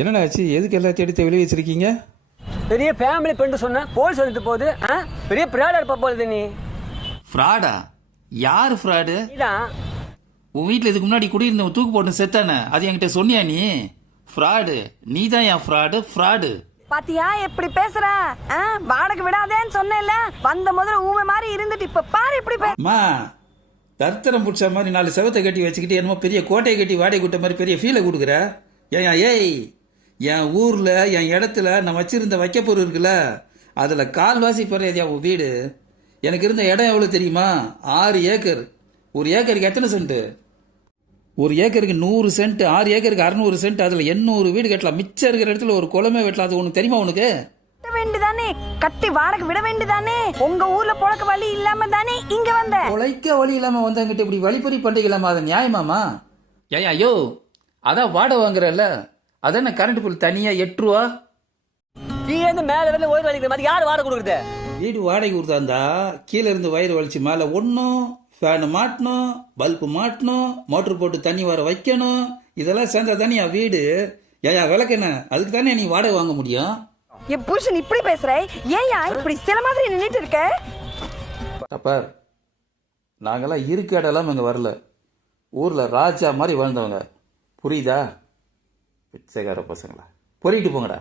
என்னண்ணா ஆச்சு? எதுக்கு எல்லாத்தையும் எடுத்து வெளியே வச்சிருக்கீங்க? பெரிய ஃபேமிலி பெண்டு சொன்ன போல் சொல்லிட்டு போகுது. பெரிய பிராடா இருப்ப போகுது. நீ ஃப்ராடா? யாரு ஃப்ராடு? இதான் உன் வீட்டில் இதுக்கு முன்னாடி குடியிருந்தவன் தூக்கு போட்டு செத்தானே, அது என்கிட்ட சொன்னியா நீ? ஃப்ராடு நீ தான். என் ஃப்ராடு. பாத்தியா எப்படி பேசுற? வாடகை விடாதேன்னு சொன்னேன்ல. வந்த முதல்ல ஊமை மாதிரி இருந்துட்டு இப்ப பாரு எப்படி அம்மா, தர்த்தரம் பிடிச்ச மாதிரி 4 செவத்தை கட்டி வச்சுக்கிட்டு என்னமோ பெரிய கோட்டையை கட்டி வாடகை விட்ட மாதிரி பெரிய ஃபீலை கொடுக்குற. ஏய், என் ஊர்ல என் இடத்துல நான் வச்சிருந்த வைக்கப்பொருள் இருக்குல்ல, அதுல கால்வாசி போறியா உன் வீடு? எனக்கு இருந்த இடம் எவ்வளவு தெரியுமா? 6 ஏக்கர். ஒரு ஏக்கருக்கு எத்தனை சென்ட்? ஒரு ஏக்கருக்கு 100 சென்ட். 6 ஏக்கருக்கு 600 சென்ட். அதுல 800 வீடு கட்டலாம். மிச்சம் இருக்கிற இடத்துல ஒரு குளமே வெட்டலாம். அது உனக்கு தெரியுமா? உனக்கு வேண்டிதானே? கட்டி வாடகை விட வேண்டிதானே? உங்க ஊர்ல பொழக்க வழி இல்லாம தானே இங்க வந்த. பொழைக்க வழி இல்லாம வந்தவங்கிட்ட இப்படி வழிப்பறி பண்டிகலாமா? அது நியாயமாமா? ஐயோ, அதான் வாடகை வாங்குறல்ல, அதான கரண்ட் பில் தனியா 8 ரூபா. கீழே இருந்து மேல வந்து ஓய்வு வலிக்கிற மாதிரி யாரு வாடகை கொடுக்குறது? வீடு வாடகை கொடுத்தாந்தா கீழே இருந்து வயிறு வலிச்சு மேலே ஒன்றும், ஃபேனு மாட்டணும், பல்பு மாட்டணும், மோட்டர் போட்டு தண்ணி வர வைக்கணும். இதெல்லாம் சேர்ந்தா தானே வீடு. விளக்கென்ன? அதுக்கு தானே நீ வாடகை வாங்க முடியும். என் புருஷன் இப்படி பேசுற? ஏயா இப்படி சில மாதிரி நின்னுட்டு இருக்க? பார், நாங்கெல்லாம் இருக்க இடம்லாம் இங்கே வரல. ஊரில் ராஜா மாதிரி வாழ்ந்தவங்க. புரியுதா? பிச்சைக்கார பசங்களா, பொறிட்டு போங்கடா.